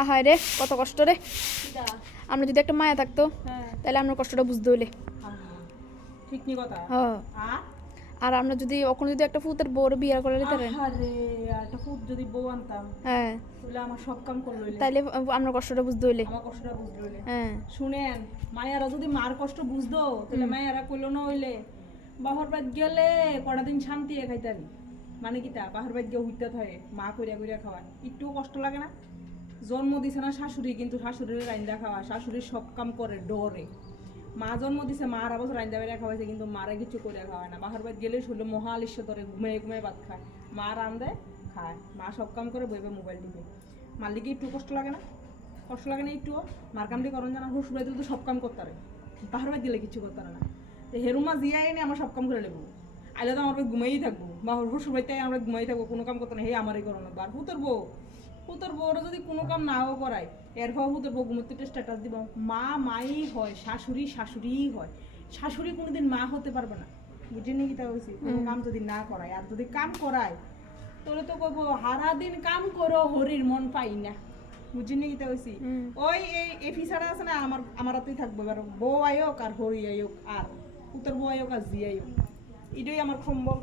আহায় রে কত কষ্ট রে। আমরা যদি একটা মায়া থাকতো তাহলে আমরা কষ্টটা বুঝতে হইলে ঠিক নি কথা। আর আমরা যদি ওখানে যদি একটা ফুতের বউর বিয়ে করে নিতে পারেন, আরে একটা ফুট যদি বউ আনতাম, হ্যাঁ তাহলে আমার সব কাম করলো তাইলে আমরা কষ্টটা বুঝতে হইলে আমার কষ্টটা বুঝলো হ্যাঁ। শুনেন, মায়ারা যদি মার কষ্ট বুঝতো তাহলে মায়ারা কইলো না হইলে বাহর বাদ গেলে কটা দিন শান্তি খাইতারি। মানে কি তা বাহর বাদ গিয়ে উঠতে হয় মা কইরা কইরা খাওয়ায়, একটু কষ্ট লাগে না? জন্ম দিছে না শাশুড়ি, কিন্তু শাশুড়ির রাইন্দা খাওয়া, শাশুড়ির সব কাম করে ডরে। মা জন্ম দিছে, মার আবার রাইন্দা বেড়া খাওয়াইছে, কিন্তু মারা কিছু করে খাওয়ায় না। বাহার বাদ গেলে শুনলে মহা আলিস্য ধরে ঘুমিয়ে ঘুমিয়ে ভাত খায়, মা রান্ধে খায়, মা সব কাম করে বইবে মোবাইল টিপে। মালিকে একটু কষ্ট লাগে না? কষ্ট লাগে না একটু? মার কামটি করন জানা, শ্বশুর বাড়িতে তো সব কাম করতে পারে, বাহার বাদ গেলে কিছু করতে পারে না। হেরুমা জিয়াই এনে আমার সব কাম করে নেবো, আইলে তো আমার ঘুমাই থাকবো, বা শ্বশুর বাড়িতে আমরা ঘুমাই থাকবো, কোনো কাম করতে না, হে আমারই করো না। আর হুতর বউ, হুতর বউরা যদি কোনো কাম নাও করায়, এরপর হুতর বউ ঘুমোতে স্ট্যাটাস দিব, মা মাই হয়, শাশুড়ি শাশুড়িই হয়, শাশুড়ি কোনোদিন মা হতে পারবে না। বুঝিনি কি তা বলছি? কোনো কাম যদি না করায়, আর যদি কাম করায় তাহলে তো কইবো সারাদিন কাম করো হরির মন পাই না। বুঝিনি কি তা বলছি? ওই এই ফিসাটা আছে না, আমার হাতেই থাকবো, এবার বউ আয়োক আর হরি আয়োক আর উত্তর বউ আয়োক আর জি আয়োক, এটাই আমার সম্বল।